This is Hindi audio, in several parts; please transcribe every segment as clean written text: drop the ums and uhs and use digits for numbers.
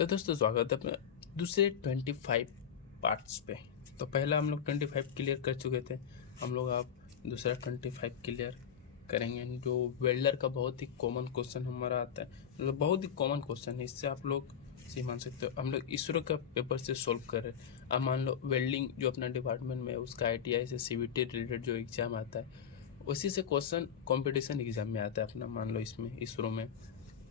तो दोस्तों स्वागत है अपने दूसरे 25 पार्ट्स पे। तो पहला हम लोग 25 क्लियर कर चुके थे, हम लोग आप दूसरा 25 क्लियर करेंगे। जो वेल्डर का बहुत ही कॉमन क्वेश्चन हमारा आता है, मतलब बहुत ही कॉमन क्वेश्चन है, इससे आप लोग से मान सकते हो। हम लोग इसरो का पेपर से सॉल्व कर रहे हैं। अब मान लो वेल्डिंग जो अपना डिपार्टमेंट में है उसका ITI से CVT रिलेटेड जो एग्ज़ाम आता है उसी से क्वेश्चन कॉम्पिटिशन एग्ज़ाम में आता है अपना। मान लो इसमें इसरो में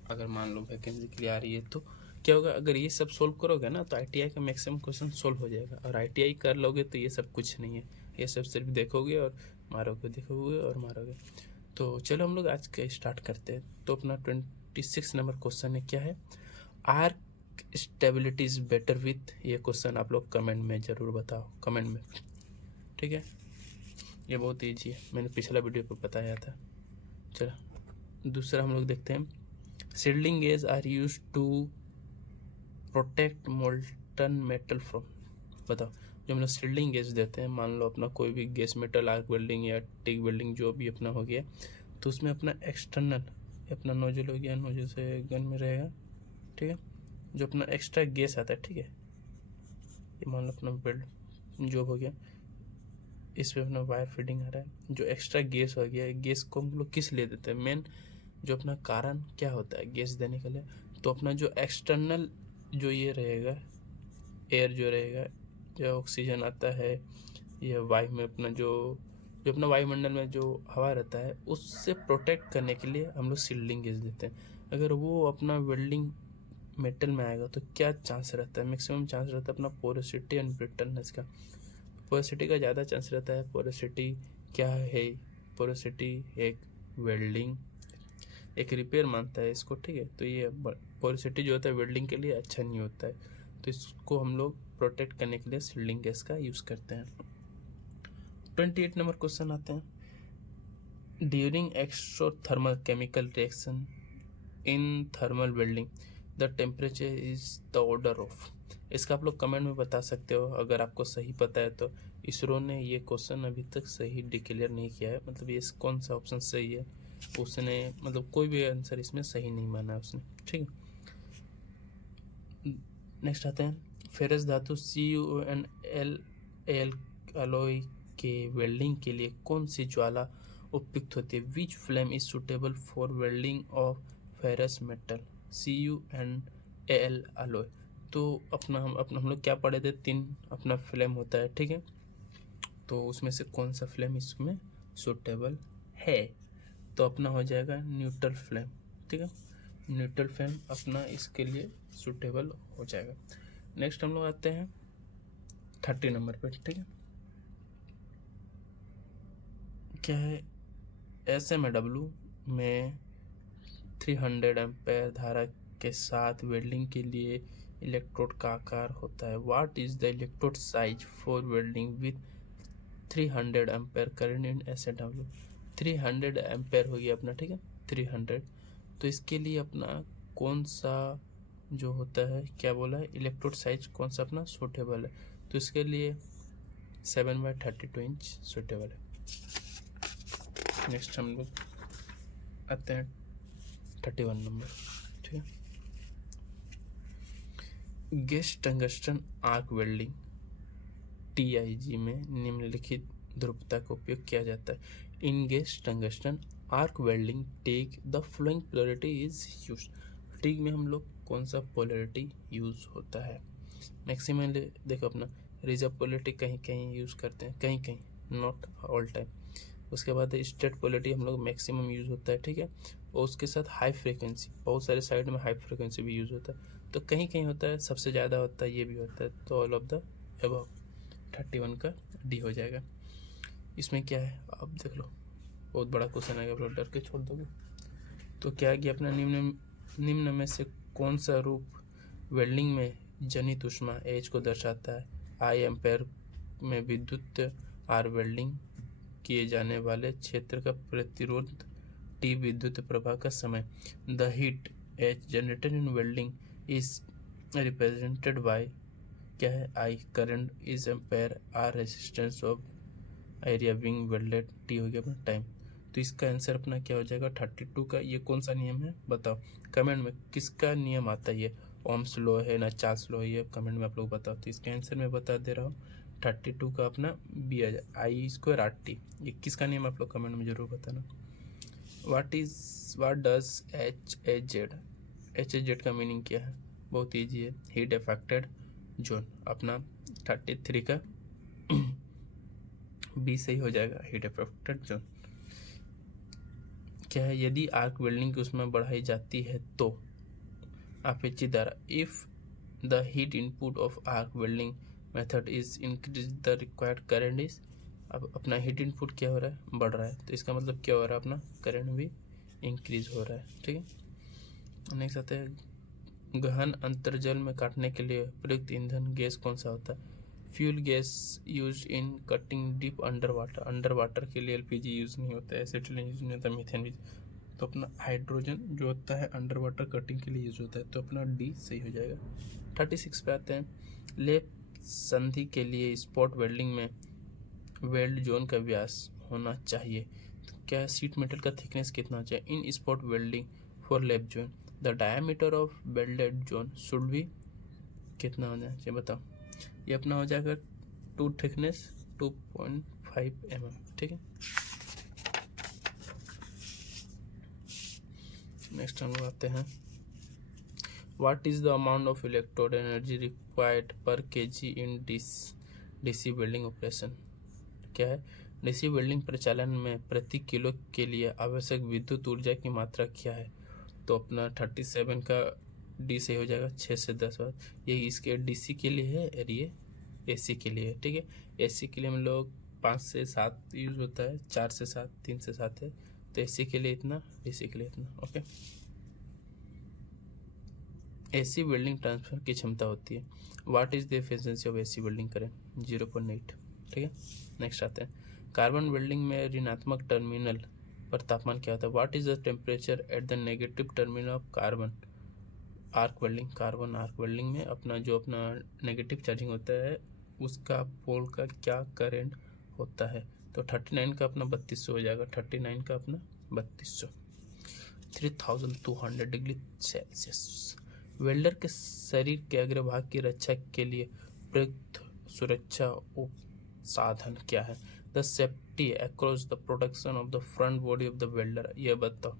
अगर मान लो वैकेंसी के लिए आ रही है तो क्या होगा, अगर ये सब सोल्व करोगे ना तो ITI का मैक्सिमम क्वेश्चन सोल्व हो जाएगा। और ITI कर लोगे तो ये सब कुछ नहीं है, ये सब सिर्फ देखोगे और मारोगे, देखोगे और मारोगे। तो चलो हम लोग आज का स्टार्ट करते हैं। तो अपना 26 नंबर क्वेश्चन है, क्या है, arc stability is better with. ये क्वेश्चन आप लोग कमेंट में ज़रूर बताओ, कमेंट में, ठीक है। ये बहुत ईजी है, मैंने पिछला वीडियो पर बताया था। चलो दूसरा हम लोग देखते हैं। Shielding gas are use to protect molten metal from. बताओ, जो हम लोग सील्डिंग गेज देते हैं, मान लो अपना कोई भी गैस मेटल आर्क वेल्डिंग या टिक वेल्डिंग जो भी अपना हो गया, तो उसमें अपना एक्सटर्नल अपना नोजल हो गया, नोजल से गन में रहेगा, ठीक है। जो अपना एक्स्ट्रा गैस आता है, ठीक है, ये मान लो अपना बेल्ट जो हो गया, इस पर अपना वायर फीडिंग आ रहा है। जो एक्स्ट्रा गैस हो गया, गैस को हम लोग किस लिए देते हैं, मेन जो अपना कारण क्या होता है गैस देने के लिए, तो अपना जो एक्सटर्नल जो ये रहेगा एयर जो रहेगा, जो ऑक्सीजन आता है, ये वायु में अपना जो जो अपना वायुमंडल में जो हवा रहता है उससे प्रोटेक्ट करने के लिए हम लोग सील्डिंग गैस देते हैं। अगर वो अपना वेल्डिंग मेटल में आएगा तो क्या चांस रहता है, मैक्सिमम चांस रहता है अपना पोरोसिटी एंड ब्रिटलनेस का। पोरोसिटी का ज़्यादा चांस रहता है। पोरोसिटी क्या है, पोरोसिटी एक वेल्डिंग एक रिपेयर मानता है इसको, ठीक है। तो ये पोरोसिटी जो होता है वेल्डिंग के लिए अच्छा नहीं होता है, तो इसको हम लोग प्रोटेक्ट करने के लिए सील्डिंग गैस का यूज़ करते हैं। 28 नंबर क्वेश्चन आते हैं। During exothermal chemical reaction in thermal welding the temperature is the order of. इसका आप लोग कमेंट में बता सकते हो अगर आपको सही पता है तो। इसरो ने ये क्वेश्चन अभी तक सही डिक्लेयर नहीं किया है, मतलब ये कौन सा ऑप्शन सही है उसने, मतलब कोई भी आंसर इसमें सही नहीं माना है उसने, ठीक है। नेक्स्ट आते हैं। फेरस धातु CuNl अलॉय के वेल्डिंग के लिए कौन सी ज्वाला उपयुक्त होती है। Which flame is suitable for welding of ferrous metal CuNal alloy. तो अपना हम लोग क्या पढ़े थे, 3 अपना फ्लेम होता है, ठीक है। तो उसमें से कौन सा फ्लेम इसमें सुटेबल है, तो अपना हो जाएगा न्यूट्रल फ्लेम, ठीक है। न्यूट्रल फ्लेम अपना इसके लिए सूटेबल हो जाएगा। नेक्स्ट हम लोग आते हैं 30 नंबर पे, ठीक है। क्या है, SMW में 300 एम्पेयर धारा के साथ वेल्डिंग के लिए इलेक्ट्रोड का आकार होता है। What is the electrode size for welding with 300 ampere current in SMW। 300 ampere हो गया अपना, ठीक है, 300। तो इसके लिए अपना कौन सा जो होता है, क्या बोला है, इलेक्ट्रोड साइज कौन सा अपना सूटेबल है, तो इसके लिए 7/32 इंच सूटेबल है। नेक्स्ट हम लोग आते हैं 31 नंबर, ठीक है। Gas tungsten arc welding TIG में निम्नलिखित ध्रुवता का उपयोग किया जाता है। In gas tungsten arc welding take the following polarity is use. TIG में हम लोग कौन सा पोलैरिटी यूज़ होता है, मैक्सिमम देखो अपना रिजर्व पोलैरिटी कहीं कहीं यूज़ करते हैं, कहीं कहीं, नॉट ऑल टाइम। उसके बाद स्टेट पोलैरिटी हम लोग मैक्सिमम यूज़ होता है, ठीक है। और उसके साथ हाई फ्रिक्वेंसी, बहुत सारे साइड में हाई फ्रिक्वेंसी भी यूज़ होता है, तो कहीं कहीं होता है, सबसे ज़्यादा होता है, ये भी होता है। तो ऑल ऑफ द अबव 31 का D हो जाएगा। इसमें क्या है आप देख लो, बहुत बड़ा क्वेश्चन आएगा, आप लोग डर के छोड़ दोगे। तो क्या कि अपना निम्न में से कौन सा रूप वेल्डिंग में जनित ऊष्मा H को दर्शाता है। I एम्पेयर में विद्युत R वेल्डिंग किए जाने वाले क्षेत्र का प्रतिरोध, T विद्युत प्रवाह का समय। The heat H generated in welding is represented by क्या है, I current is ampere, R resistance of area being welded, T हो गया अपना टाइम। तो इसका आंसर अपना क्या हो जाएगा 32 का। ये कौन सा नियम है बताओ, कमेंट में किसका नियम आता है ये, ओम्स लॉ है ना चार्ल्स लॉ है, ये कमेंट में आप लोग बताओ। तो इसका आंसर मैं बता दे रहा हूँ 32 का अपना बी आ जाए I² RT। 21 का नेम आप लोग कमेंट में जरूर बताना। व्हाट डज HAZ का मीनिंग क्या है? बहुत ईजी है, हीट अफेक्टेड जोन। अपना 33 का बी सही हो जाएगा, हीट अफेक्टेड जोन। क्या है? यदि आर्क वेल्डिंग की उसमें बढ़ाई जाती है तो अपेक्षी द्वारा if the heat input of arc welding method is increase the required current is. अब अपना हीट इनपुट क्या हो रहा है? बढ़ रहा है, तो इसका मतलब क्या हो रहा है? अपना करंट भी इंक्रीज हो रहा है। ठीक है, नेक्स्ट आते हैं गहन अंतर्जल में काटने के लिए प्रयुक्त ईंधन गैस कौन सा होता है? Fuel gas use in cutting deep under water. Under water के लिए LPG यूज नहीं होता है, एसिटिलीन यूज नहीं होता, मीथेन भी। तो अपना हाइड्रोजन जो होता है अंडर वाटर कटिंग के लिए यूज होता है, तो अपना डी सही हो जाएगा। 36 पे आते हैं लेप संधि के लिए स्पॉट वेल्डिंग में वेल्ड जोन का व्यास होना चाहिए। तो क्या सीट मेटल का थिकनेस कितना होना चाहिए? इन स्पॉट वेल्डिंग फॉर लेप zone the diameter of welded zone should भी कितना होना चाहिए बताओ? ये अपना हो जाएगा टू थिकनेस 2.5 mm। ठीक है, नेक्स्ट हम लोग आते हैं what is the amount of electrode energy required पर kg इन DC वेल्डिंग ऑपरेशन। क्या है? DC वेल्डिंग प्रचालन में प्रति किलो के लिए आवश्यक विद्युत ऊर्जा की मात्रा क्या है? तो अपना 37 का डी से हो जाएगा 6 से 10 बार। ये इसके DC के लिए है और ये AC के लिए है। ठीक है, AC के लिए हम लोग 5 से 7 यूज होता है, 4 से 7, 3 से 7 है, तो AC के लिए इतना, DC के लिए इतना। ओके, AC वेल्डिंग ट्रांसफर की क्षमता होती है। What is the efficiency of AC welding current? 0.8। ठीक है, नेक्स्ट आते हैं कार्बन वेल्डिंग में ऋणात्मक टर्मिनल पर तापमान क्या होता है? What is the temperature at the negative terminal of carbon arc welding. Carbon arc welding में अपना जो अपना नेगेटिव चार्जिंग होता है उसका पोल का क्या करेंट होता है? तो 39 का अपना 3200 हो जाएगा, 39 का अपना 3200, 3200 डिग्री सेल्सियस। वेल्डर के शरीर के अग्रभाग की रक्षा के लिए प्रयुक्त सुरक्षा उपसाधन क्या है? The safety across the protection of the front body of the welder. ये बताओ,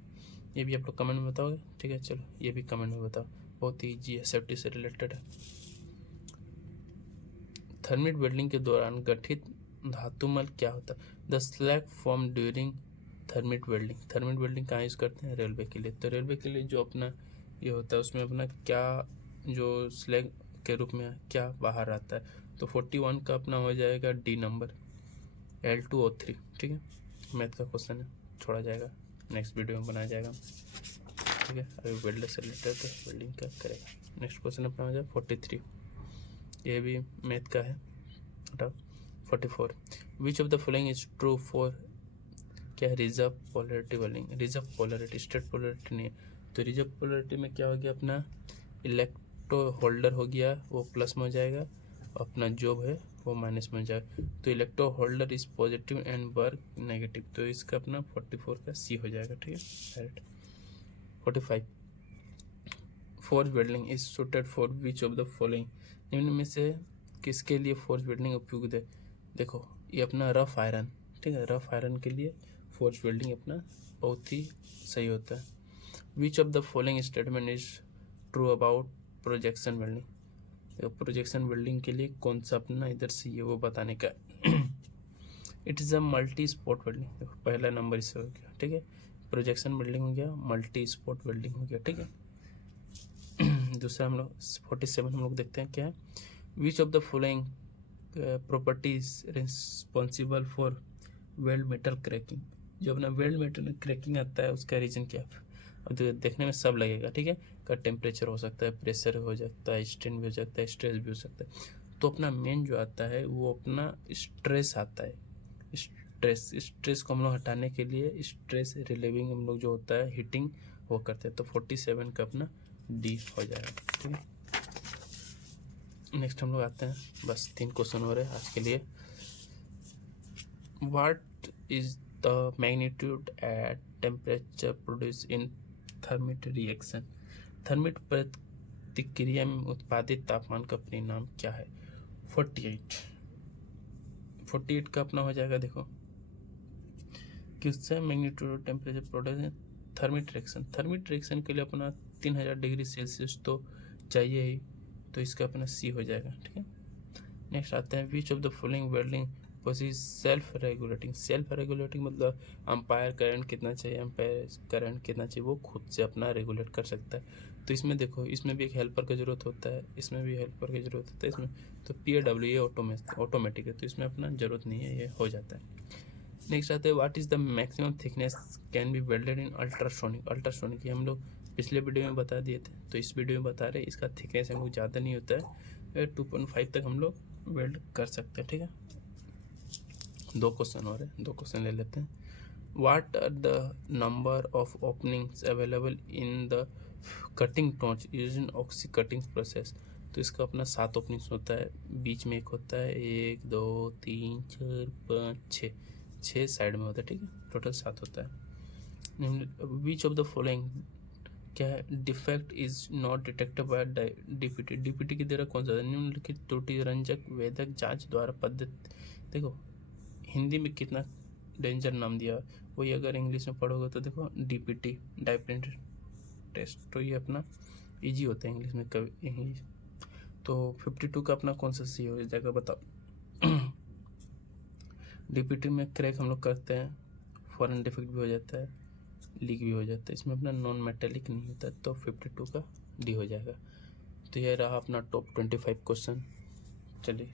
ये भी आप लोग कमेंट में बताओगे। ठीक है, चलो ये भी कमेंट में बताओ, बहुत ही ईजी है, सेफ्टी से रिलेटेड है। थर्मिट वेल्डिंग के दौरान गठित धातुमल क्या होता है? The slag form during thermit welding. Thermit welding कहाँ यूज़ करते हैं? रेलवे के लिए। तो रेलवे के लिए जो अपना ये होता है उसमें अपना क्या जो स्लैग के रूप में क्या बाहर आता है? तो 41 का अपना हो जाएगा डी नंबर, L2O3। ठीक है, मैथ का क्वेश्चन है, छोड़ा जाएगा, नेक्स्ट वीडियो में बनाया जाएगा। ठीक है, अभी वेल्डर से रिलेटेड तो वेल्डिंग का करेगा। नेक्स्ट क्वेश्चन अपना हो जाए 43, ये भी मैथ का है। 44 which of the following is true for क्या है? Reserve polarity welding. Reserve polarity, straight polarity नहीं है। तो रिजर्व पोलरिटी में क्या हो गया? अपना इलेक्ट्रो होल्डर हो गया, वो प्लस में हो जाएगा, अपना जॉब है वो माइनस में हो जाएगा। तो electro holder is positive and work negative, तो इसका अपना 44 का सी हो जाएगा। ठीक है, direct. 45 forge welding is suited for which of the following. निम्न में से किसके लिए फोर्ज वेल्डिंग उपयुक्त है? देखो, ये अपना रफ आयरन, ठीक है, रफ आयरन के लिए फोर्ज वेल्डिंग अपना बहुत ही सही होता है। Which of the following statement is true about projection welding. Projection welding के लिए कौन सा अपना इधर से ये वो बताने का। It is a multi spot welding. देखो पहला नंबर इससे हो गया। ठीक है, प्रोजेक्शन वेल्डिंग हो गया, मल्टी स्पॉट वेल्डिंग हो गया। ठीक है, दूसरा हम लोग 47 हम लोग देखते हैं क्या है। Which of the following properties responsible for weld metal cracking. जो अपना वेल्ड मेटल क्रैकिंग आता है उसका रीजन क्या है? अब देखने में सब लगेगा। ठीक है, का टेम्परेचर हो सकता है, प्रेशर हो सकता है, स्ट्रेन भी हो सकता है, स्ट्रेस भी हो सकता है। तो अपना मेन जो आता है वो अपना स्ट्रेस आता है। स्ट्रेस को हम लोग हटाने के लिए स्ट्रेस रिलीविंग हम लोग जो होता है हीटिंग वो करते हैं। तो 47 का अपना डी हो जाएगा। ठीक है, नेक्स्ट हम लोग आते हैं, बस 3 क्वेश्चन हो रहे हैं आज के लिए। What is the magnitude at temperature produce in thermit reaction. Thermit प्रतिक्रिया में उत्पादित तापमान का परिणाम क्या है? 48 का अपना हो जाएगा, देखो किससे magnitude temperature product thermic reaction के लिए अपना 3000 डिग्री सेल्सियस तो चाहिए ही, तो इसका अपना सी हो जाएगा। ठीक है, नेक्स्ट आते हैं which of the following welding process self regulating मतलब एम्पायर करंट कितना चाहिए, वो खुद से अपना रेगुलेट कर सकता है। तो इसमें देखो, इसमें भी एक हेल्पर की ज़रूरत होता है, इसमें भी हेल्पर की ज़रूरत होता है, इसमें तो PAW ये ऑटोमेटिक है, तो इसमें अपना ज़रूरत नहीं है, ये हो जाता है। नेक्स्ट आते हैं what is the maximum thickness can be welded in ultrasonic ये हम लोग पिछले वीडियो में बता दिए थे, तो इस वीडियो में बता रहे हैं इसका थिकनेस हम लोग ज़्यादा नहीं होता है, 2.5 तक हम लोग वेल्ड कर सकते हैं। ठीक है, 2 क्वेश्चन और है, 2 क्वेश्चन ले लेते हैं। What are the number of openings available in the cutting torch using oxy cutting process? तो इसका अपना 7 ओपनिंग्स होता है, बीच में एक होता है, 1 2 3 4 5 6 साइड में होता है। ठीक है, टोटल 7 होता है। विच ऑफ द फॉलोइंग क्या है? Defect is not detected by DPT की तरह कौन सा है? निम्नलिखित त्रुटि रंजक वेदक जांच द्वारा पद्धति, देखो हिंदी में कितना डेंजर नाम दिया, वही अगर इंग्लिश में पढ़ोगे तो देखो DPT डाइप्रिंट टेस्ट, तो ये अपना इजी होता है इंग्लिश में कभी इंग्लिश। तो 52 का अपना कौन सा सी हो जाएगा बताओ? DPT में क्रैक हम लोग करते हैं, फॉरेन डिफेक्ट भी हो जाता है, लीक भी हो जाता है, इसमें अपना नॉन मेटेलिक नहीं होता, तो 52 का डी हो जाएगा। तो यह रहा अपना टॉप 25 क्वेश्चन। चलिए।